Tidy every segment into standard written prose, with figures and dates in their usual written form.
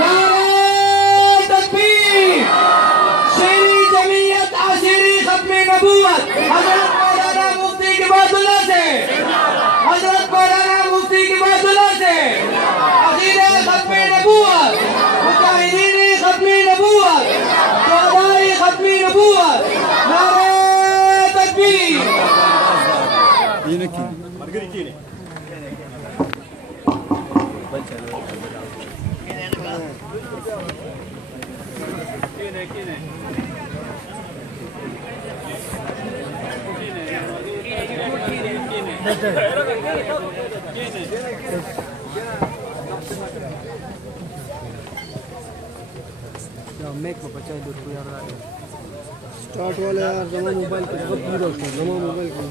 नारे तकबीर। शेरी जमीयत आशिरी खत्मे नबूवत हजरत मौलाना मुफ्ती किबातुल्लाह से, हजरत मौलाना मुफ्ती किबातुल्लाह से अकीदे खत्मे नबूवत, मुजाहिदीन खत्मे नबूवत, शहदाए खत्मे नबूवत। नारे तकबीर। स्टार्ट वाले यार जमा मोबाइल पे बहुत दूर रखो, जमा मोबाइल को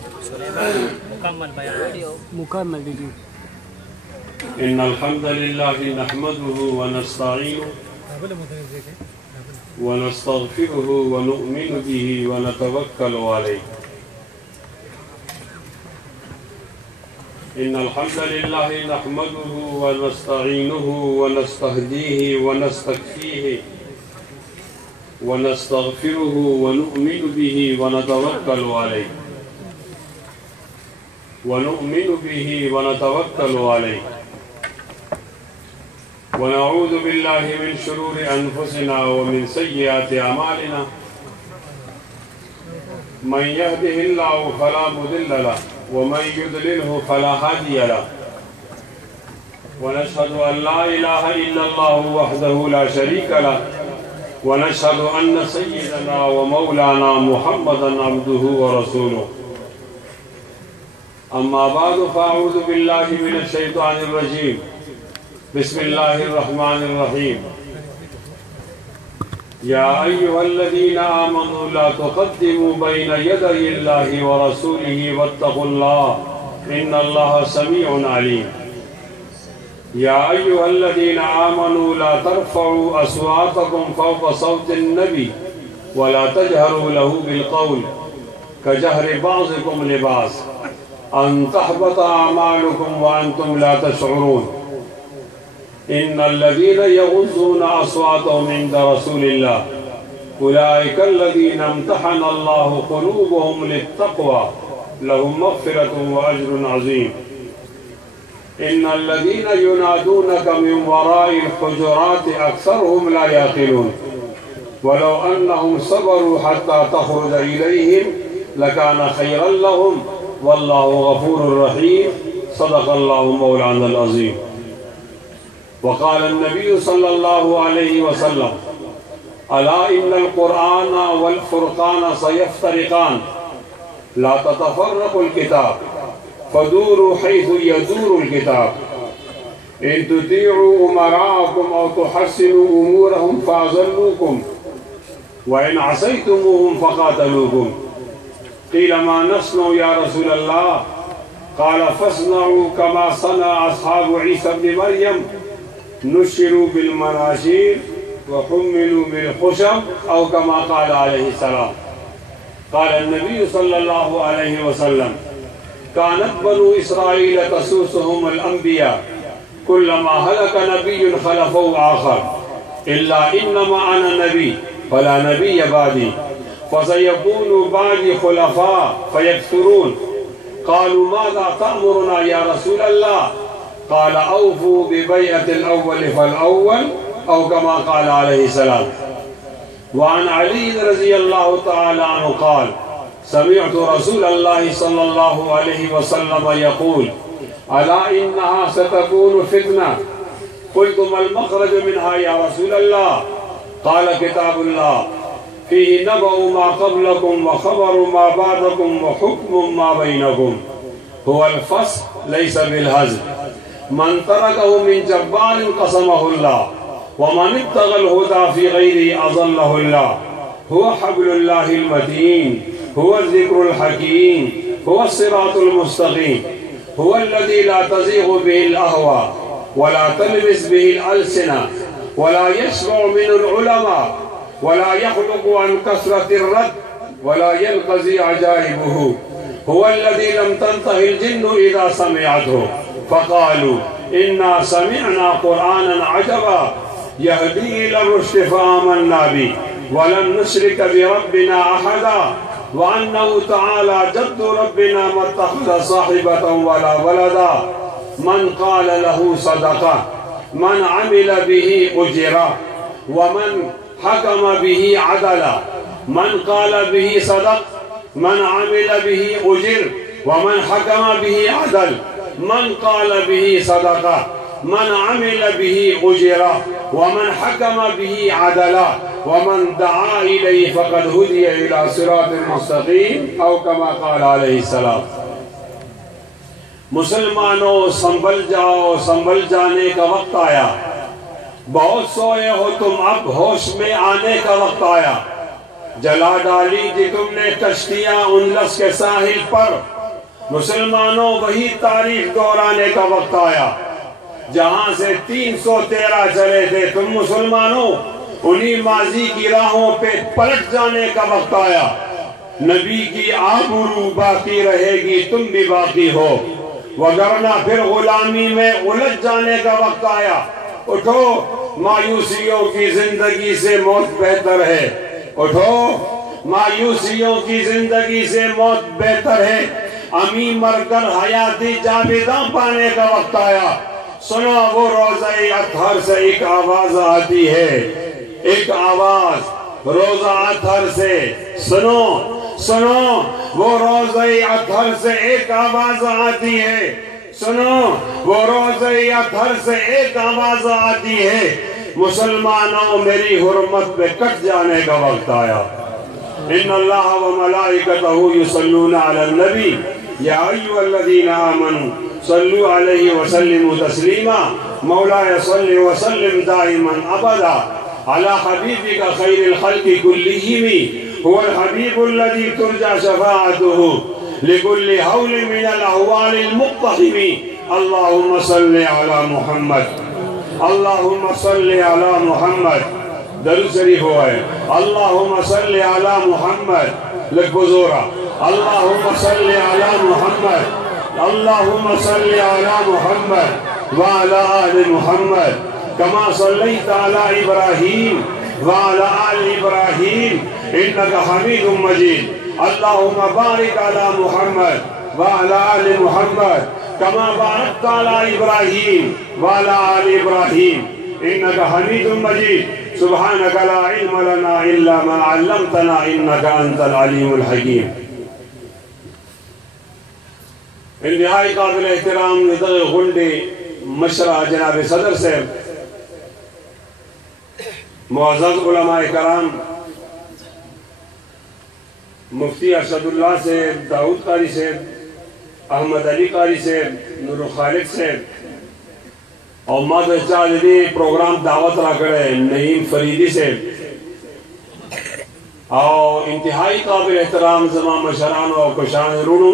मुकम्मल दीजिए। इन्नल हम्दुलिल्लाहि नहमदुहु व नस्तईनुहु व नस्तगफिरुहु व नु'मिनु बिही व नतवक्कलु अलैहि। इन्नल हम्दुलिल्लाहि नहमदुहु व नस्तईनुहु व नस्तहदीहि व नस्तगफिरुहु व नस्तगफिरुहु व नु'मिनु बिही व नतवक्कलु अलैहि व नु'मिनु बिही व नतवक्कलु अलैहि व नऊज़ु बिल्लाहि मिन शुरूरि अनफुसिना व मिन सय्यिआति अमालिना मन यहदिहिल्लाहु फला मुदिल्ल लहु व मन युद्लिलहु फला हादिय लहु व नशहदु अन ला इलाहा इल्लल्लाहु वहदहु ला शरीका लहु व नशहदु अन्न सय्यिदना व मौलाना मुहम्मदन अब्दुहु व रसूलुहु। अम्मा बादु फ़अऊज़ु बिल्लाहि मिनश शैतानिर रजीम। बिस्मिल्लाहिर रहमानिर रहीम। या अय्युहल्लज़ीना आमनू ला तुक़द्दिमू बैना यदयिल्लाहि व रसूलिहि वत्तक़ुल्लाह इन्नल्लाहा समीउन अलीम। या अय्युहल्लज़ीना आमनू ला तरफ़ऊ अस्वातकुम फ़ौक़ सौतिन नबी व ला तजहरू लहू बिलक़ौल कजहरि बाज़िकुम लिबास अन तहबत अमालुकुम व अंतुम ला तशऊरून। इन्नल्लज़ीना यग़ुज़्ज़ूना अस्वातहुम इंद रसूलिल्लाह उलाइकल्लज़ीना इम्तहनल्लाहु क़ुलूबहुम लित्तक़वा लहुम मग़फ़िरतुन व अज्रुन अज़ीम। इन्नल्लज़ीना युनादूनका मिन वराइल हुजुराति अक्सरुहुम ला याक़िलून वलौ अन्नहुम सबरू हत्ता तख़रुज इलैहिम लकान खैरन लहुम वल्लाहु गफूरुर रहीम। सदक़ल्लाहु मौलानल अज़ीम। वक़ाल नबी सल्लल्लाहु अलैहि वसल्लम अला इन्नल क़ुरआन वल फ़ुरक़ान सयफ़्तरिक़ान ला ततफ़र्रक़ुल किताब फ़दूरू हैथु यदूरुल किताब इन तुतीअू उमराअकुम औ तुहस्सिनू उमूरहुम फ़अज़ल्लूकुम व इन असयतुमूहुम फ़क़ातलूकुम। क़ील मा नस्नअ या रसूलल्लाह क़ाल फ़स्नअू कमा सनअ अस्हाबु ईसा इब्न मरियम नुशिरू बिल मनाशीर व हुम्मिलू बिल खुशब औ कमा क़ाल अलैहि सलाम। क़ाल नबी सल्लल्लाहु अलैहि वसल्लम कानत बनु इस्राईल तसूसुहुम अल अंबिया कुल्लमा हलक नबियुन खलफहु आखर इल्ला इन्नमा अना नबी फला नबिय्य बादी फसयकूनु बादी खुलफा फयक्सुरून। क़ालू माज़ा तअमुरुना या रसूलल्लाह क़ाल औफ़ू बिबैअतिल अव्वल फ़ल अव्वल औ कमा क़ाल अलैहि सलाम। व अन अली रज़ियल्लाहु तआला अन्हु क़ाल समिअतु रसूलल्लाहि सल्लल्लाहु अलैहि वसल्लम यक़ूल अला इन्नहा सतकूनु फितना क़ुल्तु मल मख़रज मिन्हा या रसूलल्लाह क़ाल किताबुल्लाह फ़ीहि नबअु मा क़ब्लकुम व ख़बरु मा बअदकुम व हुक्मु मा बैनकुम हुवल फ़स्ल लैसा बिल हज़्ल मन तरकहु मिन जब्बारिन क़समहुल्लाह व मन इब्तग़ल हुदा फ़ी ग़ैरिही अज़ल्लहुल्लाह हुवा हब्लुल्लाहिल मतीन हुवा ज़िक्रुल हकीम हुवा सिरातुल मुस्तक़ीम हुवा अल्लज़ी ला तज़ीग़ु बिहिल अहवा व ला तल्बिस बिहिल अलसिना व ला यशबअु मिनहुल उलमा व ला यख़्लुक़ु अन कसरतिर रद्द व ला यनक़ज़ी अजाइबुहु हुवा अल्लज़ी लम तंतहिल जिन्नु इज़ा समिअतहु फ़क़ालू इन्ना समिअना कुरआनन अजबा यहदी इला रुश्द फआमन्ना बि वलन नुश्रिक बिरब्बिना अहदा व अन्नहु तआला जद्दु रब्बिना मत्तखज़ साहिबतन वला वलदा मन क़ाल लहू सदक़ा मन अमिल बिही उजरा व मन हकम बिही अदला मन क़ाल बिही सदक़ मन अमिल बिही उजिर व मन हकम बिही अदल मन क़ाल बिही सदक़ा मन अमिल बिही उजरा व मन हकम बिही अदला व मन दआ इलैहि फ़क़द हुदिया इला सिरातिल मुस्तक़ीम औ कमा क़ाल अलैहि सलाम। मुसलमानों संभल जाओ, संभल जाने का वक्त आया। बहुत सोए हो तुम, अब होश में आने का वक्त आया। जला डाली थी तुमने कश्तियां उनलस के साहिल पर, मुसलमानों वही तारीख दोहराने का वक्त आया। जहां से 313 चले थे तुम मुसलमानों, उन्हीं माजी की राहों पे पलट जाने का वक्त आया। नबी की आबरू बाकी रहेगी, तुम भी बाकी हो, वगरना फिर गुलामी में उलझ जाने का वक्त आया। उठो, मायूसियों की जिंदगी से मौत बेहतर है। उठो, मायूसियों की जिंदगी से मौत बेहतर है। अमी मरकर हयाती जावेदा पाने का वक्त आया। सुनो वो रोज़े अतहर से एक आवाज आती है, एक आवाज रोज़ा अतहर से। सुनो सुनो वो रोज़े अतहर से एक आवाज आती है। सुनो वो रोज़े अतहर से एक आवाज आती है। मुसलमानों मेरी हुर्मत पे कट जाने का वक्त आया। इन्नल्लाह व मलाइकतहु युसल्लूना अलन नबी या अय्युहल्लज़ीना आमनू सल्लु अलैहि व सल्लिमू तस्लीमा मौलाया सल्लि व सल्लिम दाइमन अबदा अला हबीबिका खैरिल खल्क़ि कुल्लिहिमी हुवल हबीबुल्लज़ी तुरजा शफ़ाअतुहु लिकुल्लि हौलिन मिनल अहवालिल मुक़्तहिमी। अल्लाहुम्मा सल्लि अला मुहम्मद, अल्लाहुम्मा सल्लि अला मुहम्मद। दरूद शरीफ हो है। अल्लाहुम्मा सल्लि अला मुहम्मद, लखबुज़ोरा अल्लाहुम्मा सल्लि अला मुहम्मद, अल्लाहुम्मा सल्लि अला मुहम्मद व अला आलि मुहम्मद कमा सल्लैता अला इब्राहीम व अला आलि इब्राहीम इन्नका हमीदुम मजीद। अल्लाहुम्मा बारिक अला मुहम्मद व अला आलि मुहम्मद कमा बारकता अला इब्राहीम व अला आलि इब्राहीम इन्नका हमीदुम मजीद। सुब्हानका ला इल्म लना इल्ला मा अल्लमतना इन्नका अंतल अलीमुल हकीम। इंतहाई काबिल एहतराम निदर गुंडे मशरा जनाब सदर साहब, मुअज़्ज़ज़ उलमाए कराम, मुफ्ती अरशदुल्लाह साहब, दाऊद कारी साहब, अहमद अली कारी साहब, नूर खालिद साहब और मादे प्रोग्राम दावत रखड़े नईम फरीदी साहब और इंतहाई काबिल एहतराम जमा मशरान और कुशान रूणू,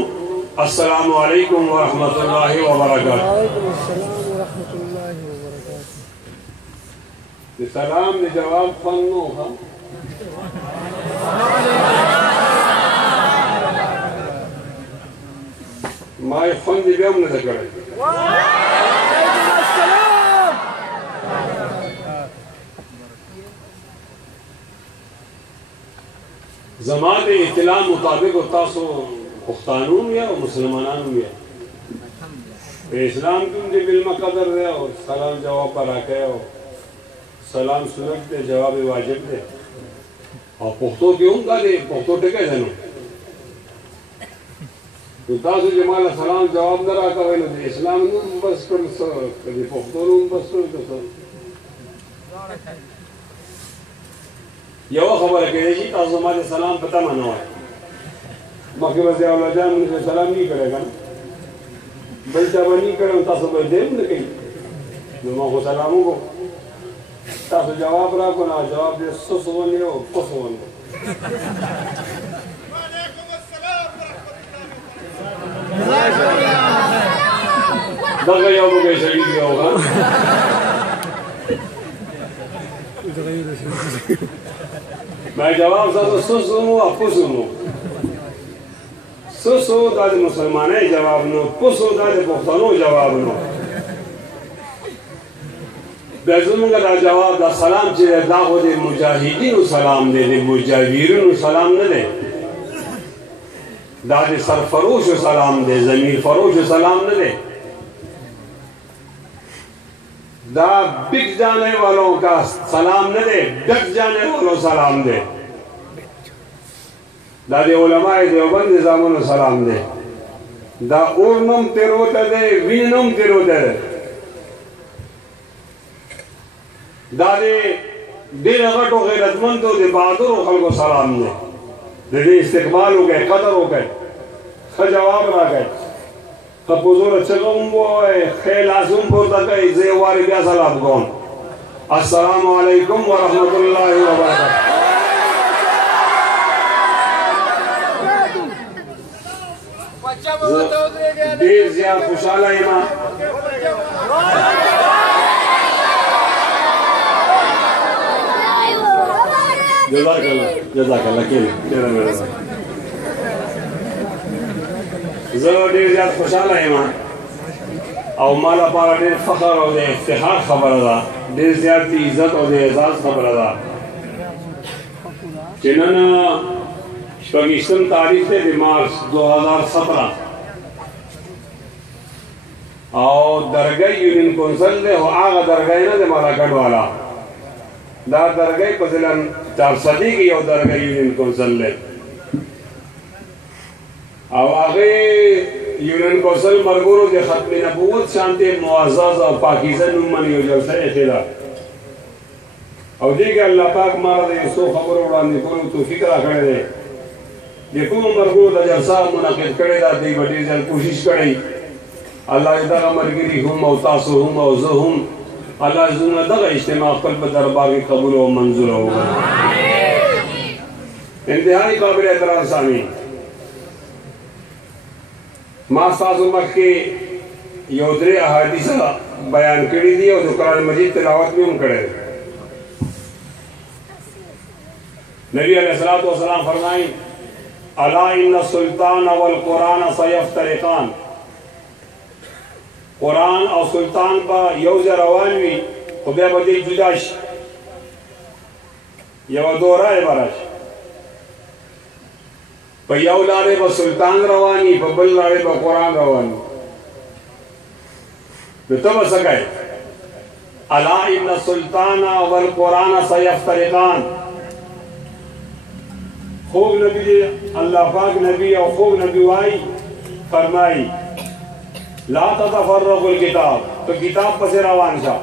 अस्सलामु अलैकुम व रहमतुल्लाहि व बरकातुहू। सलाम ने जवाब फन्नो हा माय फन दी बेम न करे जमात इत्तला मुताबिक तासो पुख्तानून या मुसलमानान या इस्लाम तुम दे बिल मकदर दे और सलाम जवाब पर आके हो सलाम सुनत दे जवाब वाजिब दे और पुख्तो क्यों का दे पुख्तो टेके जनो तो तासो जमाल सलाम जवाब न रखा वैनो दे इस्लाम नु बस कर सो कदी पुख्तो नु बस कर तो यो खबर के जी तासो मारे सलाम पता मनो है मके बस या अल्लाह जान मुझे सलाम नहीं करेगा ना बल्चा बनी करे तासो भाई दे न कहीं जो मको सलाम को तासो जवाब रखो ना जवाब दे सुसवन हो कुसवन दगा यो के शरीर के होगा मैं जवाब सा सुसुनो अपुसुनो सुसो दाद मुसलमान जवाब नो पुसो दाद पुख्तानो जवाब नो बेजुमंगा दा जवाब दा सलाम चे दा हो दे मुजाहिदीन सलाम दे मुजाहिदीन सलाम न दे दा दे सरफरोश सलाम दे जमीर फरोश सलाम न दे दा बिक जाने वालों का सलाम न दे डट जाने वालों सलाम दे दा दे उलमाए देवबंद जामन सलाम दे दा उर्नम तेरोता दे विनम तेरोता दे दादे दिल गटो गैरतमंद दे बहादुर खल को सलाम दे दे इस्तेकबाल हो गए कदर हो गए ख जवाब रा गए खपुजोर चगम वो खेल आजुम बोलता गए जेवारी क्या सलाम कौन अस्सलामु अलैकुम व रहमतुल्लाहि व बरकातहू। देर जिया खुशाला इमा जज़ाकल्लाह केरा मेरा ज़रा देर ज़्यादा खुशाला है मां और माला पारा देर फ़ख्र और देर इफ्तिखार खबर दा देर ज़्यादा इज़्ज़त और देर एज़ाज़ खबर दा जिन्होंने पाकिस्तान तारीख से मार्च 2017 और दरगाह यूनियन कौंसिल ने हो आगा दरगाह ना दे मारा गढ़ वाला दा दरगाह पजलन 4 सदी की और दरगाह यूनियन कौंसिल ले और आगे यूनियन कौंसिल मरगुरो के खत्म नबूवत शांति मुआज़्ज़ज़ और पाकीज़ा नुमान यो जलसा इख्तिला और देखिए अल्लाह पाक मारा दे सो खबर उड़ाने को तो फिक्र करे दे देखो मरगुरो दा जलसा मुनाकिद करे दा दी बड़ी जल कोशिश करे अल्लाह इदा मरगिरी हम और तासु हम और ज़हुम अल्लाह जुम्मा दगा इज्तिमा क़ल्ब दरबार की कबूल और मंजूर हो इंतहाई काबिल एहतराम सामी मासाज़ु मक्के योदरे अहादीसा बयान करी दी और कुरान मजीद तिलावत भी हम करे नबी अलैहिस्सलातु वस्सलाम फरमाई अला इन्ना सुल्तान वल कुरान सयफ्तरिकान कुरान और सुल्तान का यौज रवानवी खुदा बदी जुदाश यव दोरा है बरश पयौ लारे ब सुल्तान रवानी बबल लारे ब कुरान रवानी तो तब सकाए अला इन्ना सुल्तान वल कुरान सयफ्तरिकान खूब नबी अल्लाह पाक नबी और खूब नबी वाई फरमाई ला ततफर्रकुल किताब तो किताब पसे रवान शा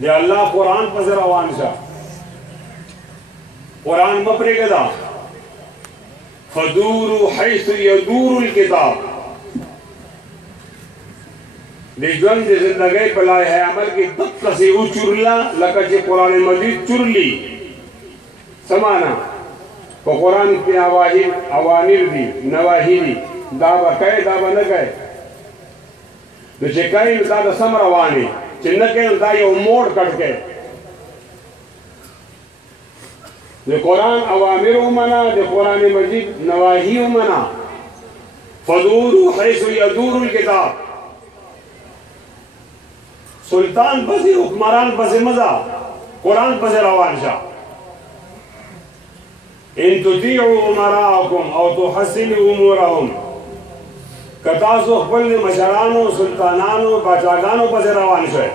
दे अल्लाह कुरान पसे रवान शा कुरान मपरे गदा फदूरु हैसु यदूरुल किताब दे जन दे जिंदगी पलाए है अमल की तक से उचुरला लका जे कुरान मजीद चुरली समाना तो कुरान के अवानिर दी नवाही दी दावा कहे दावा न कहे तो चिकाई दादा समरवानी चिन्ह के दाई मोड़ कट के जो कुरान अवामिर मना जो कुरान मजीद नवाही मना फदूरु हैसु यदूरुल किताब सुल्तान बसे हुक्मरान बसे मजा कुरान बसे रवान शाह इन तुतीउ उमराकुम और तुहस्सिनु उमूरहुम कतासो खपल मशरानो सुल्तानानो बादशाहगानो पसे रवान शे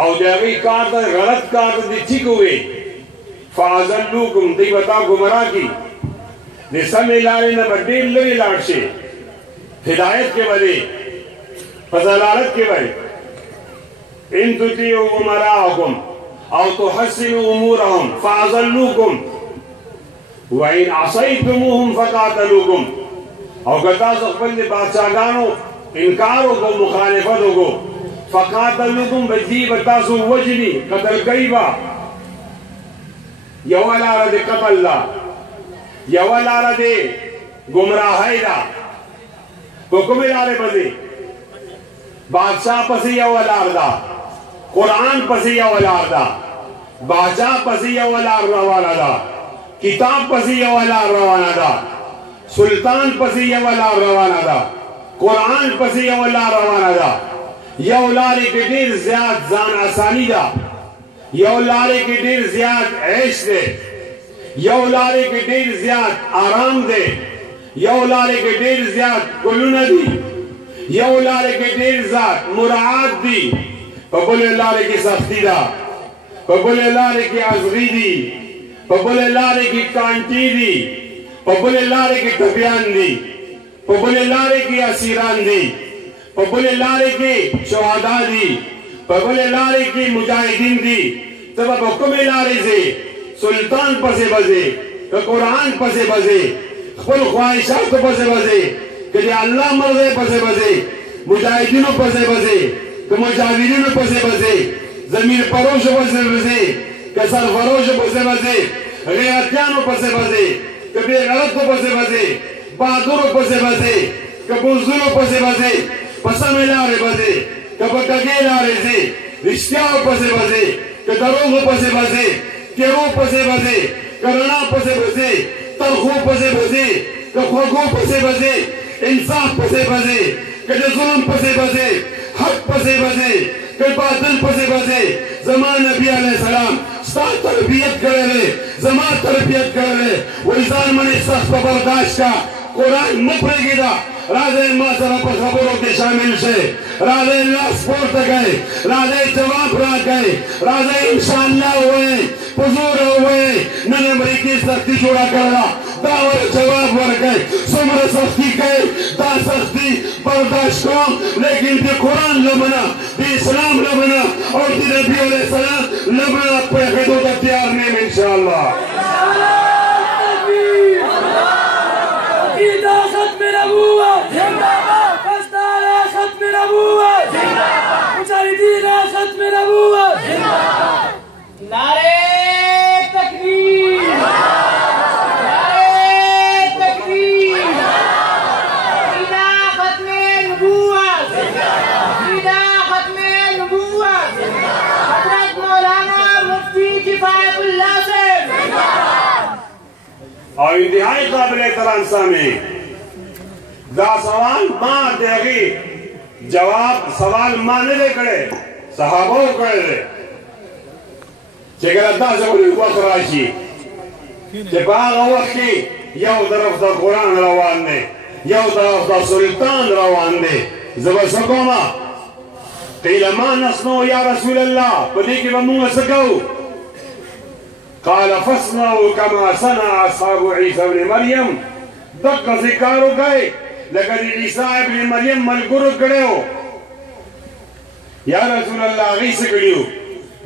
और देवी कार तो गलत कार तो ठीक हुए फाज़ल्लुकुम दी बता गुमराह की दे समय लारे न बड़े लगे लाशे हिदायत के बदे फज़लालत के बदे इन तुतीउ उमराकुम और तुहस्सिनु उमूरहुम फाज़ल्लुकुम व इन असयतुमुहुम फक़ातलुकुम और गद्दा ज़ख्बल बादशाहगानो इनकारों को मुखालिफतों को फ़क़ातलुकुम बजी बतासु वजनी कतल कईबा यवाला रदे कतल्ला यवाला रदे गुमराहीदा हुक्मिलारे बदे बादशाह पसी यवाला रदा कुरान पसी यवाला रदा बादशाह पसी यवाला रवाना दा किताब पसी यवाला रवाना दा सुल्तान पसी यवाला रवाना दा कुरान पसी यवाला रवाना दा यौ लारे के ढेर ज्यादा जान आसानी दा, यौ लारे के ढेर ज्यादा ऐश दे, यौ लारे के ढेर ज्यादा आराम दे, यौ लारे के ढेर ज्यादा गुलूना दी, यौ लारे के ढेर ज्यादा मुराद दी, पबुल लारे की सख्ती दा, पबुल लारे की आजगी दी, पबुल लारे की कांटी दी, पबुल लारे की टबियान दी, पबुल लारे की असीरान दी, पबुल लारे की शहादा दी, पबुल लारे की मुजाहिदीन दी। तब हुक्म लारे से सुल्तान पसे बजे, कुरान पसे बजे, खुल ख्वाहिशात पसे बजे, कि अल्लाह मर्ज़े पसे बजे, मुजाहिदीनों पसे बजे, कि मुजाहिदीनों पसे बजे, जमीन परोश पसे बजे, कि सरफरोश पसे बजे, गैरतियानों पसे बजे, कि बेगलत को पसे बजे, बहादुरों पसे बजे, कि बुज़ुर्गों पसे बजे, पसम लारे बजे, कि बटगे लारे से रिश्तियों पसे बजे, कि दरोगों पसे बजे, केरों पसे बजे, करना पसे बजे, तलखों पसे बजे, कि खुगों पसे बजे, इंसाफ पसे बजे, कि जुल्म पसे बजे, हक पसे बजे, कि बातिल पसे बजे। ज़मान नबी अलैहिस्सलाम साथ तरबियत करे, ज़मान तरबियत करे, वो इंसान मने सख्त बर्दाश्त का कुरान मुफरेगिदा राजे मासरा पर खबरों के शामिल से राजे स्पोर्ट गए, राजे जवाब रात गए, राजे इंशाअल्लाह हुए, पुजूर हुए, नन अमरीकी सख्ती जोड़ा करला, दावर जवाब वर गए, सुमर सख्ती गए, दा सख्ती बर्दाश्त कम, लेकिन दी कुरान लबना, दी इस्लाम लबना और दी नबी अलैहिस्सलाम लबना पे खिदमत तैयार नहीं इंशाअल्लाह। नारे तकबीर, नारे तकबीर, ईदा खत्मे नबूवत, ईदा खत्मे नबूवत, हज़रत मौलाना मुफ्ती किफायतुल्लाह से। और इंतहाई काबिल एहतराम सामे दा सवाल मां देगी जवाब सवाल माने दे करे सहाबों करे चेकर दा जबल वक्त राशि के बाग वक्त यौ तरफ दा कुरान रवान ने यौ तरफ दा सुल्तान रवान ने जबर सकोमा कील मा नस्नो या रसूल अल्लाह बदी की बमुआ सको قال فاصنعوا كما صنع أصحاب عيسى ابن مريم دق ذکارو गए لقد عيسى ابن مريم ملګرو کړو یا رسول الله غي سګړیو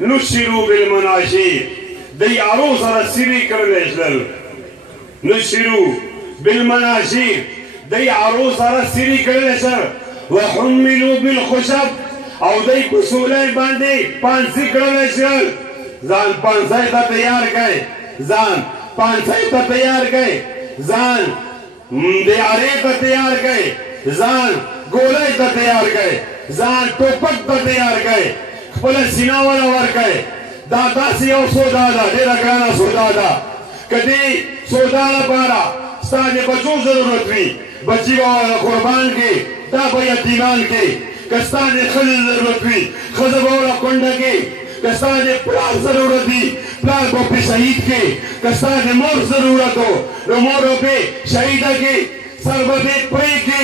نشروا بالمناشير دی عروس رسري کړل شل نشروا بالمناشير دی عروس رسري کړل شل وحملوا بالخشب او دی بسولای باندې پانسی کړل شل زان پانسای تا تیار گئے زان پانسای تا تیار گئے زان دیارے تا تیار گئے زان گولے تا تیار گئے زان ٹوپک تا تیار گئے خپل سینا والا ور گئے دادا سی او سودا دا ډیره ګرانه سودا دا کدی سودا لپاره ستاسو بچو ضرورت وي بچي والا قربان کې دا به یتیمان کې کستانه خلل ضرورت وي خزه والا کونډه کې कस्ताने प्लान जरूरत थी प्लान को पे शहीद के कस्ताने मोर जरूरत हो रो मोरों पे शहीद के सर्वदे प्रे के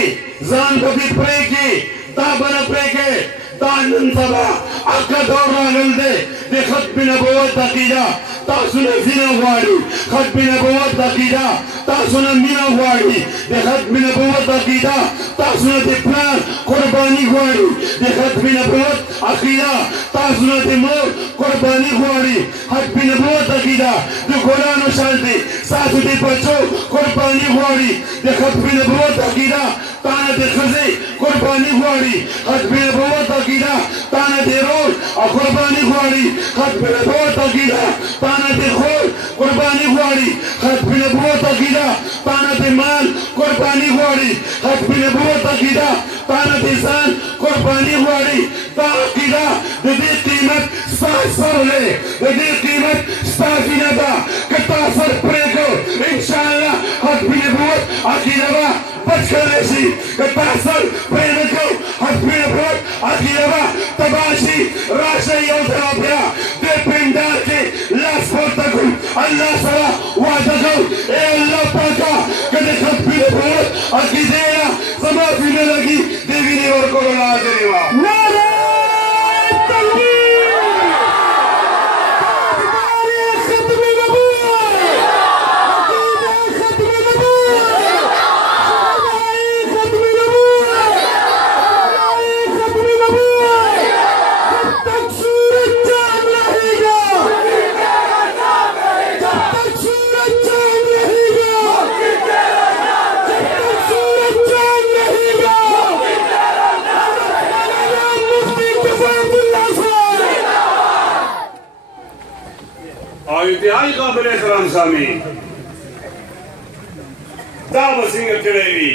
जान को भी प्रे के ताबन प्रे के तानन सबा अकद और रागल दे खत बिन नबूवत अकीदा तासुन ज़िना वाली खत बिन नबूवत अकीदा तासुन मीना वाली दे खत बिन नबूवत अकीदा तासुन दे प्लान कुर्बानी वाली दे खत बिन नबूवत अकीदा तासुन दे मोर कुर्बानी वाली खत बिन नबूवत अकीदा दे कुरान और शांति सासु दे बच्चों कुर्बानी वाली दे खत बिन नबूवत अकीदा ताना दे खज़े कुर्बानी वाली खत बिन नबूवत अकीदा ताना दे रोल और कुर्बानी वाली खत बिन नबूवत अकीदा ताना दे खोल कुर्बानी वाली खत बिन नबूवत अकीदा ताना दे माल कुर्बानी वाली खत बिन नबूवत अकीदा ताना दे जान कुर्बानी वाली ता अकीदा दे कीमत सर ले दे कीमत साफिना दा कता सर प्रेगो इंशाअल्लाह खत बिन नबूवत अकीदा बच कर ऐसी कता सर प्रेगो खत बिन नबूवत akiraba tabashi rasha yawdabya de pendar ke las portakum Allah sala wa'adakum e Allah paka kade khatbi bahut akidera sama fine lagi devi ne aur ko nazariwa nara इंतहाई काबिल एहतराम सामी दाव सिंह करेवी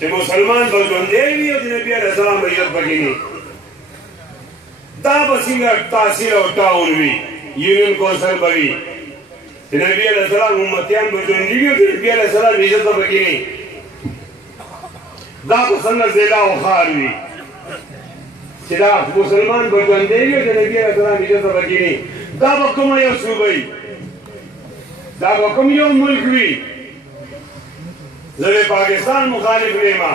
कि मुसलमान बंदेवी और नबी अलैहि सलाम बैत बगिनी दाव सिंह तासीर और टाउनवी यूनियन कौंसिल बगी नबी अलैहि सलाम उम्मतियान बंदेवी और नबी अलैहि सलाम इज्जत बगिनी दाव संग जिला और खारवी कि मुसलमान बंदेवी और नबी अलैहि सलाम इज्जत बगिनी दाव कम यो सूबई दाव कम यो मुल्कवी ज़रे पाकिस्तान मुखालिफ नेमा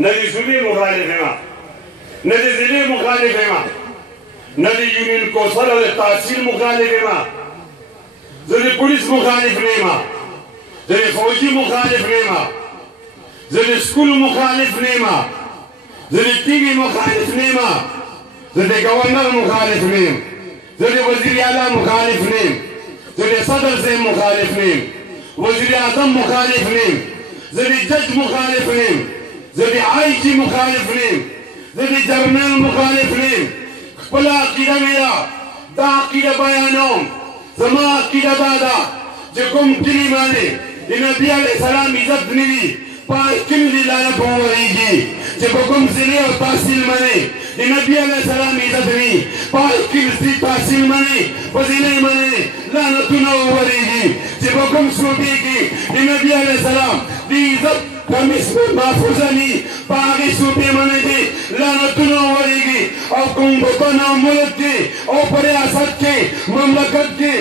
नदी सूबे मुखालिफ नेमा नदी जिले मुखालिफ नेमा नदी यूनियन कौंसिल और तहसील मुखालिफ नेमा ज़रे पुलिस मुखालिफ नेमा ज़रे फौजी मुखालिफ नेमा ज़रे स्कूल मुखालिफ नेमा ज़रे टीवी मुखालिफ नेमा ज़रे गवर्नर मुखालिफ नेम ज़रे वज़ीर आला मुखालिफ नेम ज़रे सदर से मुखालिफ नेम वज़ीर आज़म मुखालिफ नेम ज़रे जज मुखालिफ नेम ज़रे आईजी मुखालिफ नेम ज़रे जर्नल मुखालिफ नेम पला कीड़ा मेरा दा कीड़ा बयानों ज़मा कीड़ा दादा जकुम किली माने नबी अलैहि सलाम इज्जत निवी पाँच किम दिलाना पहुँचेगी जब हुक्म जिले और तहसील मने नबी अलैहि सलाम इज्जत नहीं पाँच किम तहसील मने वज़ीले मने लानतुना वरेगी जब हुक्म सूबे की नबी अलैहि सलाम दी इज्जत कमिस महफूज़नी पागी सूबे मने दी लानतुना वरेगी और कुम बतना मुल्क के और परियासत के ममलकत के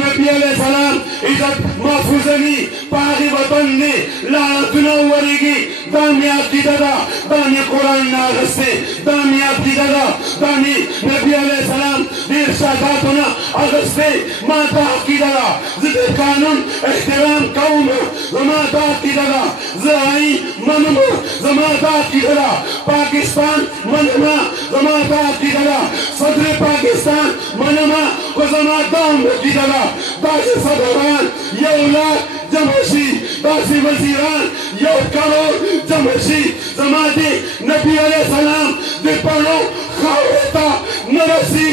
नबी अलैहि सलाम इज्जत महफूज़नी पागी वतन ने लानतुना वरेगी दानिया की दादा दानिया कुरान नागसे दानिया की दादा दानी नबी अलैहि सलाम इरशादातुना अगस्ते माता की दादा ज़िद कानून एहतराम कौम ज़माता की दादा ज़राई मनमो ज़माता की दादा पाकिस्तान मनमा ज़माता की दादा सदर पाकिस्तान मनमा व ज़माता की दादा दाशी सदरान यौला जमशी दाशी वज़ीरान यौ करो जमशी ज़माती नबी अलैहि सलाम दे पढ़ो खावता नरसी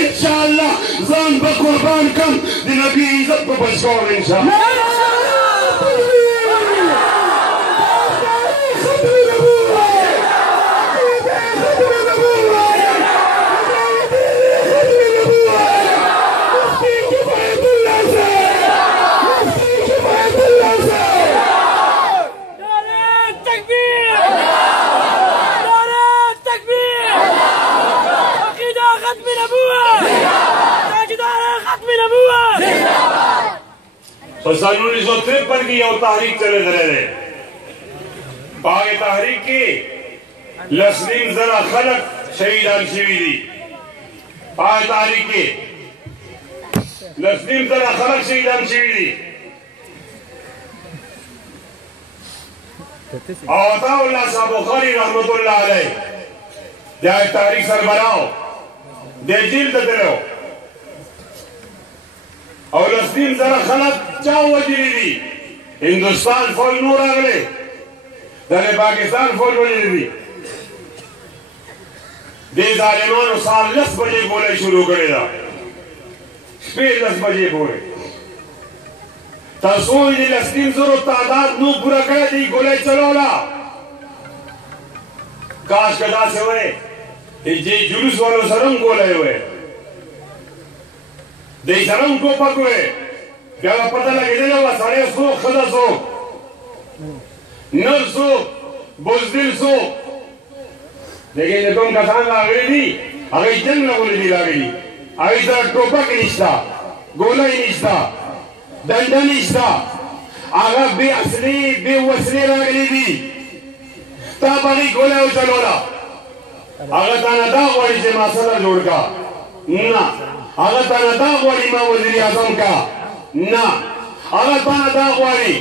इंशाअल्लाह जान बकुर्बान कम दे नबी इज्जत को बचाओ इंशाअल्लाह तो सन 1953 की यह तहरीक चले रहे पागे तहरीक की लस्लीम जरा खलक शहीद अलशिवीदी पागे तहरीक की लस्लीम जरा खलक शहीद अलशिवीदी अताउल्लाह साहब बुखारी रहमतुल्लाह अलैह जाए तहरीक सरबराह दे जिल्द दिलो और लस्लीम जरा खलक चाव वजीरी दी हिंदुस्तान फौज नूर आगले दले पाकिस्तान फौज वजीरी दी दे जालिमान साल 10 बजे बोले शुरू करेगा 10 बजे बोले तसोई दी लस्लीम जरो तादाद नू पूरा करे दी गोले चलोला काश कदा से हुए ये जुलूस वालों सरम गोले हुए दे सरम को पकड़े क्या पता लगे दे लो सारे सो खदा सो नर सो बुज़दिल सो لیکن کوم کسان راغلي دي هغه جنگ لغولي دي راغلي هغه سره ټوپک نشته ګولۍ نشته ډنډه نشته هغه بې اصلي بې وسلې راغلي دي تا باندې ګولۍ وچلوله هغه تا نه دا غواړي چې ما سره جوړ کا نه هغه تا نه دا غواړي ما وزیر اعظم کا نه هغه تا نه دا غواړي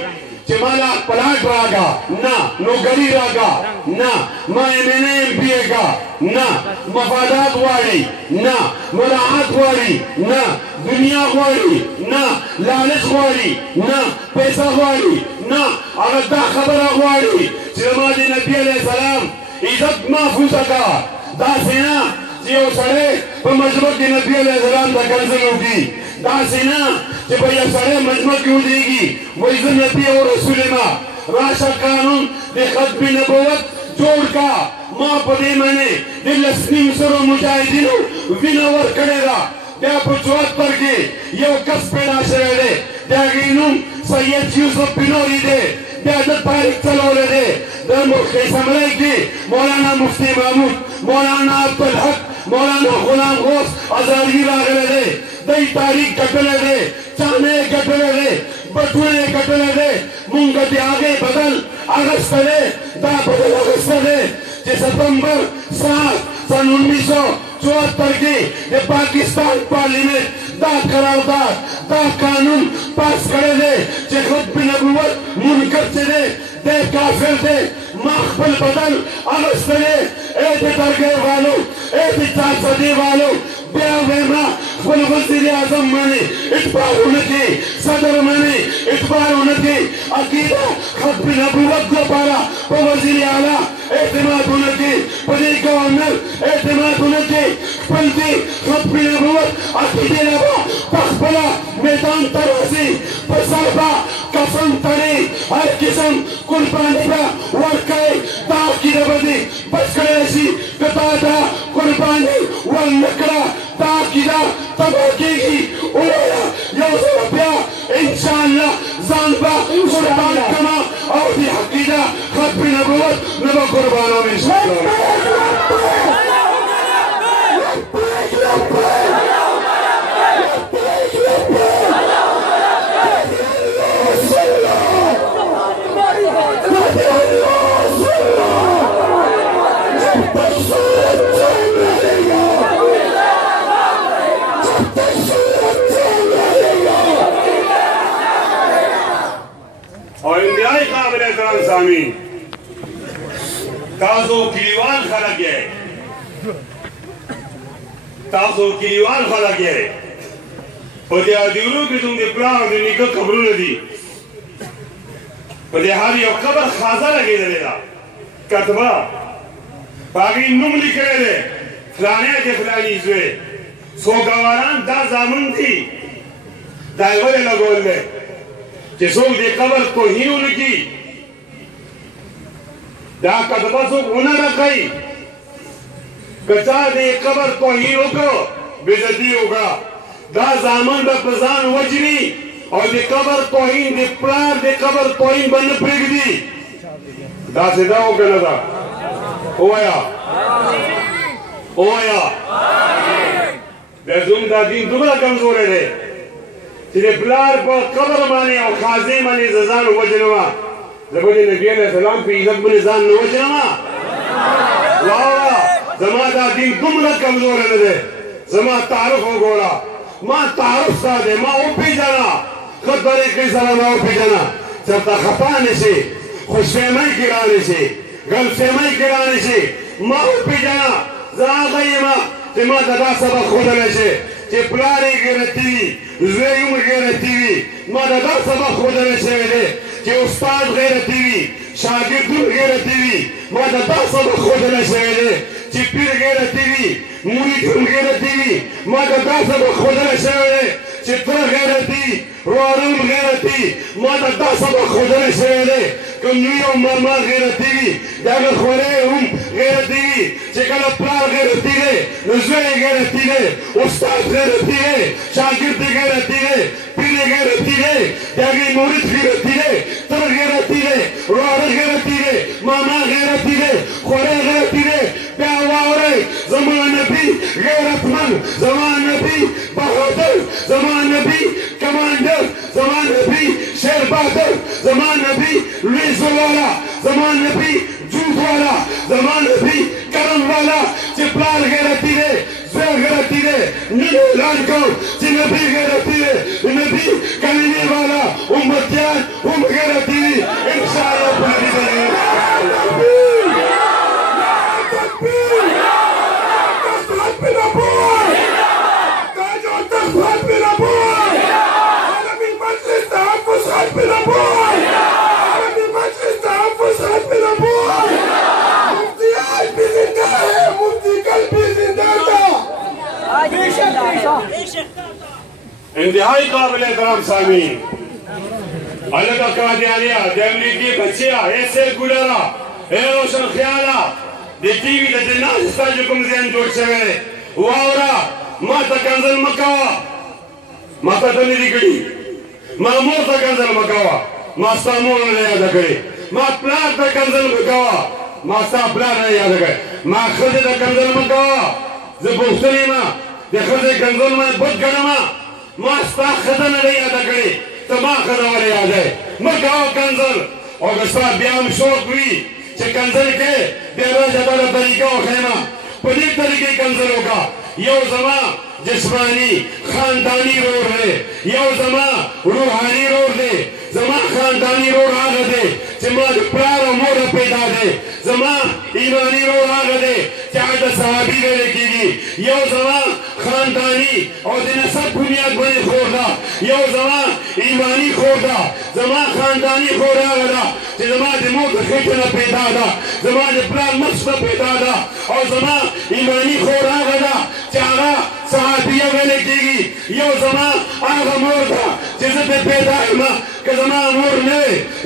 چې ما لا پلاټ راکا نه نوکري راکا نه ما MNA MPA کا نه مفادات غواړي نه مراعات غواړي نه دنیا غواړي نه لالچ غواړي نه پیسې غواړي نه هغه دا خبره غواړي چې ما د نبي علیه السلام عزت محفوظه کا داسې نه چې یو سړی په مجمع کې نبي علیه السلام ته کنځل وکړي داسې نه چې په یو سړی مجمع کې ودرېږي وایي زه نبي او رسول ما راشه قانون د ختم نبوت جوړ کا ما په دې باندې د لس نیم سرو مجاهدینو وینه ورکړې ده بیا په 74 کې یو کس پیدا شوی دی د هغې نوم سید یوسف بنوري دی بیا د تاریخ چلولی دی د اسمبلی کې مولانا مفتی محمود مولانا عبدالحق مولانا غلام غوث ازهري راغلی دی دی تاریخ ګټلی دی چانه یې ګټلی دی بټوه یې ګټلی دی مونږ د هغې بدل اخیستی دی دا بدل اخیستی دی چې ستمبر 7 1974 کې د پاکستان پارلیمنت دا قرارداد دا قانون پاس کړی دی چې ختم نبوت منکر چې دی دی کافر دی ما خپل بدل اخیستی دی ای د درګۍ والو ای د چارسدي والو بیا ویما خپل وزیر اعظم باندې اعتبار ونه کړي صدر باندې اعتبار ونه کړي عقیده ختم نبوت لپاره په وزیر اعلی اعتماد ونه کړي په دې ګورنر اعتماد ونه کړي خپل دې ختم نبوت عقیده لپاره په خپله میدان ته راځي په سر به قسم تړي هر قسم قرباني به ورکوي دا عقیده به دې بچ کړی شي که تا دا قرباني ورنه کړه دا عقیده تباه کېږي ووایه یو ځل بیا انشاءالله ځان به قربان کړمه او دې عقیده ختم نبوت نه به قربانوم انشاءالله اور انتہائی قابل احترام سامعین تاسو کلیوان خلق یې تاسو کلیوان خلق یې په دې اډیورو کې زموږ د پلار د نیکه قبرونه دي په دې هر یو قبر خازه لګېدلې ده کتبه په هغې نوم لیکلی دی فلانی د فلاني زوی سوګواران دا زامن دي دا یې ولې لګول دی چې څوک دې قبر توهین ونه کړي دا کتبه څوک ونه ډکوي که چا دې قبر توهین وکړو بېعزتي وکړه دا زامن به په ځان وجني او د قبر توهین د پلار د قبر توهین به نه پرېږدي داسې ده او که نه ده ووایه ووایه بیا زموږ دا دین دومره کمزوری دی چې د پلار په قبر باندې او خازې باندې زه ځان ووجنمه زه به د نبي علیه السلام په عزت باندې ځان نه وجنمه واوره زما دا دین دومره کمزوری نه دی زما تعارف وګوره ما تعارف ستا دی ما وپېژنه ښه طریقې سره ما وپېژنه چېرته خطا نه شي خوشفهمۍ کې را نه شي غلطفهمۍ کې را نه شي ما وپېژنه زه هغه یمه چې ما ته دا سبق ښودلی شي چې پلار یې غیرتي وي زوی یې هم غیرتي وي ما ته دا سبق ښودلی شوی دی چې استاد غیرتي وي شاګرد هم غیرتي وي ما ته دا سبق ښودلی شوی دی چې پیر غیرتي وي مرید هم غیرتي وي ما ته دا سبق ښودلی شوی دی چې تره غیرتي وراره هم غیرتي ما ته دا سبق ښودلی شوی دی که نوی او ماما غیرتي وي د هغه خوری هم غیرتي وي چې کله پلار غیرتي دی نو زوی یې غیرتي دی استاد غیرتي دی شاګرد یې غیرتي دی پیر Dine gayretine, dagi murid gayretine, tar gayretine, ruar gayretine, mama gayretine, khore gayretine, beaware, zaman nabi gayretman, zaman nabi bahadur, zaman nabi commander, zaman nabi sher bahadur, zaman nabi rizwala, zaman nabi jud wala, zaman nabi karam wala, chiplar gayretine, zwer gayretine, nil lanko, nabi gayretine, nabi kalime wala, ummatiyan, gayretine, inshallah bari bari. इंतहाई काबिल एहतराम सामीन अलग कादियानिया जमली की बच्चिया ऐसे गुलारा ए रोशन ख्याला दे TV दे जन्नत स्ताजुकुम ज़ेन जोड़ शवे वावरा माता कंजल मकावा माता तनी दिगड़ी मामूर ता कंजल मकावा मास्ता मोर ने याद करे मा प्लाट ता कंजल मकावा मास्ता प्लाट ने याद करे मा खदे ता कंजल मकावा ज़बुख्तनी मा दे खदे कंजल में बहुत गरमा मास्ता खदे ने याद करे तमा खदा वाले याद है मकावा कंजल और गस्ता ब्याम शौक हुई चे कंजल के बेरा जदा तरीका और खेमा पनीर तरीके कंजलों का यो जमा जिस्मानी खानदानी रोड है यो जमा रूहानी रोड है जमा खानदानी रोड आ गए जमा प्रार मोर पैदा दे जमा ईमानी रोड आ गए चाहे सहाबी के लिखी यो जमा खानदानी और दिन सब बुनियाद बने खोदा यो जमा ईमानी खोदा जमा खानदानी खोदा गदा जमा दिमो खेचना पैदा दा जमा प्रार मस्त पैदा दा और जमा ईमानी खोदा गदा चारा सहाबिया के लिखी यो जमा आगा मोर था जिससे पैदा हुआ कि जमा मोर ने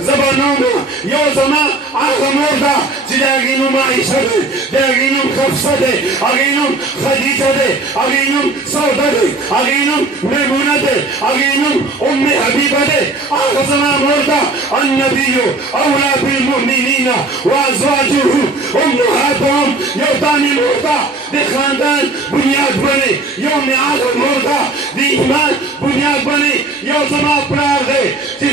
जबानों में यो जमा आगा मोर था जिलागिनुम आयशा दे जिलागिनुम खफसा दे आगिनुम खदीजा दे आगिनुम सौदा दे आगिनुम मैमुना दे आगिनुम उम्मे हबीबा दे आगा जमा मोर था अन्नबियो औला बिल मुमिनीना व अज़वाजुहु उम्महातुहुम यो तानी मोर था दे खानदान बुनियाद बने यो में आगा मोर था दे ईमान बुनियाद बने यो जमा प्रार दे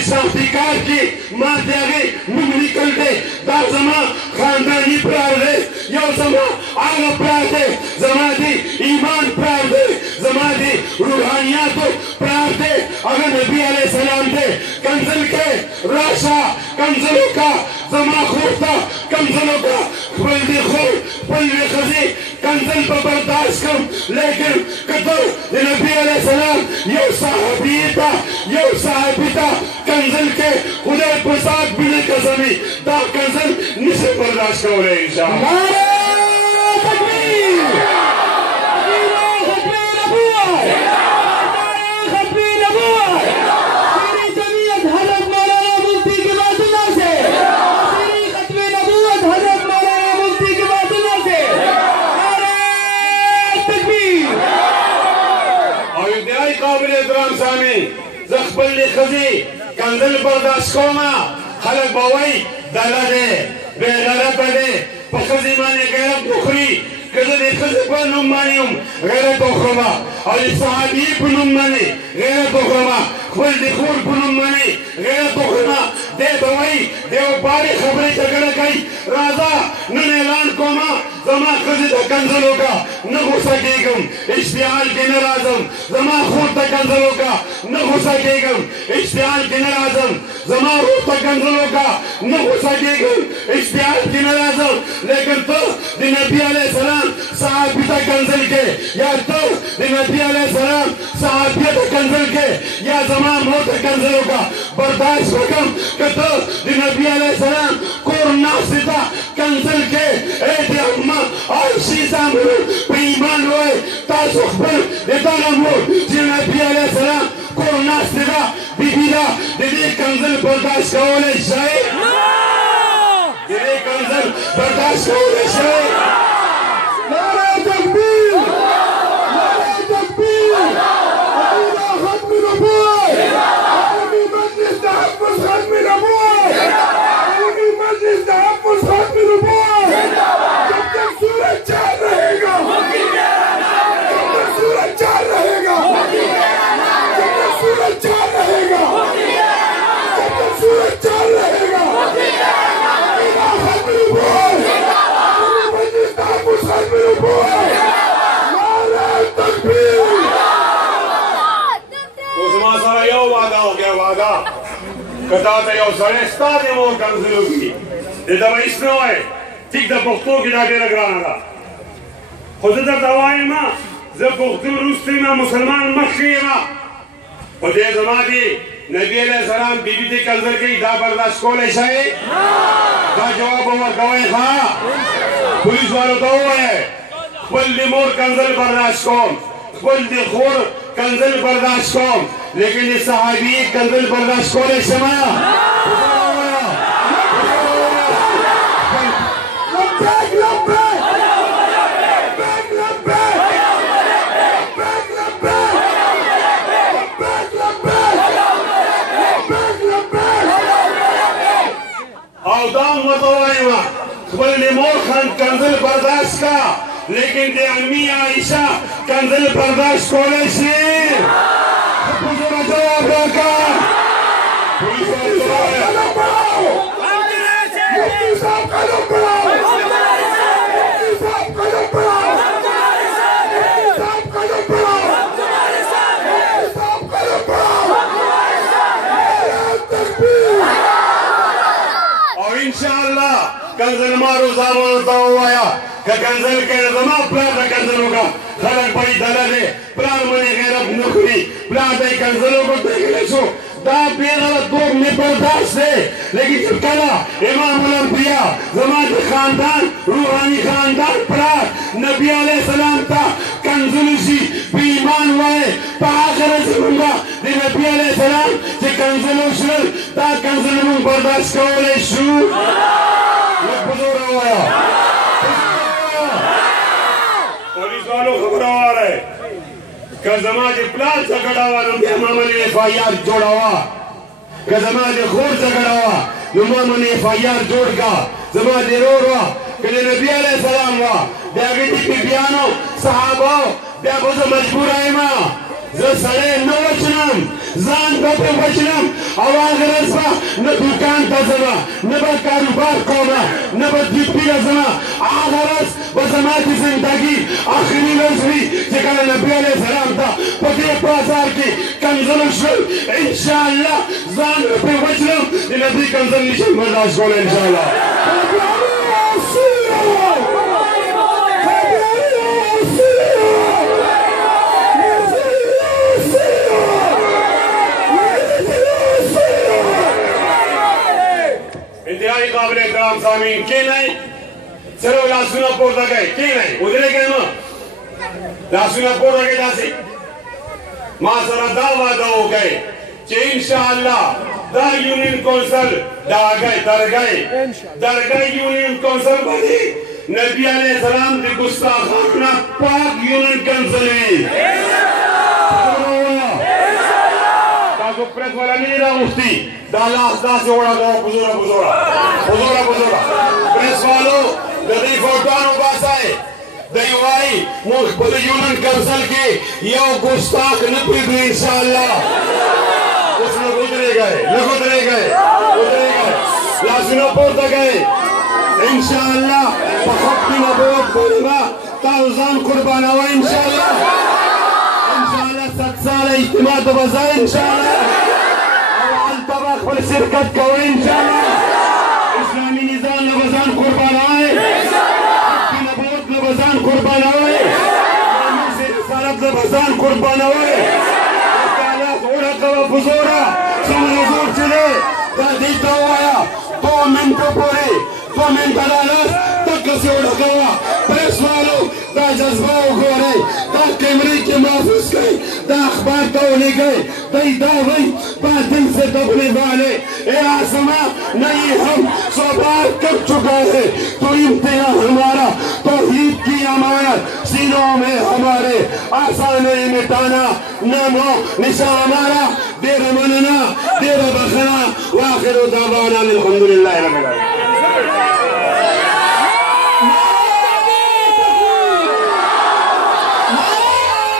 साफ्तिकार की मां त्यागे मुंह निकल दे दार जमा खानदानी प्रार दे यो जमा आगा प्रार दे जमा दी ईमान प्रार दे जमा दी रूहानियात प्रार दे अगर नबी अलैहि सलाम दे कंजल के राशा कंजलों का जमा खोता कंजलों का बल्दी खो बल्दी खजी कंजल पर बर्दाश्त कम लेकिन कदर नबी अलैहि सलाम यो साहबीता यो साहबीता कंजल के खुदा प्रसाद बिने कसमी दा कंजल निसे बर्दाश्त करे इंशाअल्लाह नारे तकबीर तकबीर अबुआ नारे तकबीर अबुआ तेरी जमीयत हजरत मौलाना मुफ्ती के वासिला से तेरी खत्मे नबूवत हजरत मौलाना मुफ्ती के वासिला से नारे तकबीर और इंतहाई काबिल एहतराम सामी जख्बल खजी कंजल बर्दाश्त कोमा खलक बावई दला दे बेगैरत दे पखजी माने गैरत बुखरी कजल खज पर नुमानियम गैरत उखरमा और सहाबी पुनुम माने गैरत उखरमा खुल दिखुर पुनुम माने गैरत उखरमा दे बावई देव बारी खबरें जगड़ गई राजा न ऐलान कोमा जमा खजी कंजलों का न हो सकेगम इश्तिहाल के नराजम जमा खुद कंजलों का न हो सकेगम इश्तिहाल के नराजम जमा रूप कंजलों का न हो सकेगम इश्तिहाल के नराजम लेकिन तो नबी अलैहि सलाम सहाबियत कंजल के या तो नबी अलैहि सलाम सहाबियत कंजल के या जमा मौत कंजलों का बर्दाश्त हुकम कि तो नबी अलैहि सलाम कोरोना सीधा कंजल के ए अम्मा और शीशा में ईमान रोए तासुखबर देता नमो नबी अलैहि सलाम कोरोना सीधा बीबीला दे कंजल बर्दाश्त करोले शाय दे कंजल बर्दाश्त करोले शाय नारे तकबीर अकीदा खत्म नबूवत कता ته یو سړی ستا د مور کنځلو کي د دغه هېڅ نه وایي ټیک د پښتو کې دا ډېره ګرانه ده خو زه درته وایم زه پښتون وروسته یم مسلمان مخکې یم خو دې زما دې نبي علیه السلام بیبي ته کنځل کوي دا برداشت کولی شئ دا جواب به ورکوئ ښه پولیس والو ته ووایئ خپل د مور کنځل برداشت کوم خپل د خور کنځل برداشت کوم لیکن د صحابي کنځل برداشت کولی شم او دا ورته وایم خپل د مور کنځل برداشت کا لیکن د امي عائشه کنځل برداشت کولی شي په زوره جواب راکړه پولیس والو ته ووایه مفتي صاحب قلم بړاو مفتي صاحب قلم بړاو مفتي صاحب قلم بړاو مفتي صاحب قلم بړاو او انشاءالله کنځل مارو زامنو ته ووایه که کنځل کوي زما پلار ته کنځل وکړه خلک به یې دله دی پلار باندې غیرت نه خوري پلار ته یې کنځل وکړو پرېږدی شو دا بېغرضتوب مې برداشت دی لیکن چې کله امام الانبیا زما د خاندان روحاني خاندان پلار نبي علیه السلام ته کنځل شي په ایمان وایې په هغه ورځ مونږ د نبي علیه السلام چې کنځل وشول دا کنځل مونږ برداشت کولی شو لږ په زوره ووایه پولیس والو خبره واره که زما د پلار جګړه وه نو بیا ما باندې FIR جوړوه که زما د خور جګړه وه نو ما باندې FIR جوړ کړه زما د ورور وه که د نبي علیه السلام وه د هغې د بیبیانو صحابو بیا به زه مجبوره یم زه سړی نه وچنم ځان به پرې وچنم او هغه ورځ به نه دوکان ته ځمه نه به کاروبار کومه نه به ډیوټي ته ځمه هغه ورځ به زما د زندګي آخري ورځ وي چې کله نبي علیه السلام ته په دې بازار کې کنځل وشول انشاءالله ځان به پرې وچنم د نبي کنځل نشم برداشت کولی انشاءالله انتهایی قابل احترام سامعین کینئ چلو لاسونه پورته کړئ کینئ ودرېږئ مه لاسونه پورته کړئ داسې ما سره دا وعده وکړئ چې انشاءالله دا union council Dargai union council باندې نبي علیه السلام د ګستاخانو نه پاک یونین کونسل وي تاسو پریس والا نه راغوښتي دا لاس داسې وړاندوه په زوره پریس والو د دې فوټوان وباسئ دی وایي موږ خپل یونین کونسل کې یو ګستاخ نه پرېږدو انشاءالله اوس لږ ودرېږئ لاسونه پورته کړئ انشاءالله په ختم نبوت باندې به تاسو ځان قربانوئ انشاءالله 7 ساله اجتماع ته به ځئ انشاءالله او هلته به خپل شرکت کوئ انشاءالله اسلامي نظام له به ځان قربانوئ ختم نبوت له به ځان قربانوئ رسالت له به ځان قربانوئ استعلاق ورکوه په زوره څومره زور چې دی دا دې ته ووایه 2 منټو پورې 2 منټه دا لاس دقسې ورکوه پریس والو دا جذبه وګورئ دا کیمرې کې محفوظ کړئ دا اخبار ته ولیکئ دی دا وایي باطل سے دبنے والے اے آسماں نہیں ہم سو بار کر چکا ہے تو امتحان ہمارا توحید کی امانت سینوں میں ہمارے آسان نہیں مٹانا نام و نشان ہمارا دیر مننا دیر بخنا واخر دعوانا الحمدللہ رب العالمین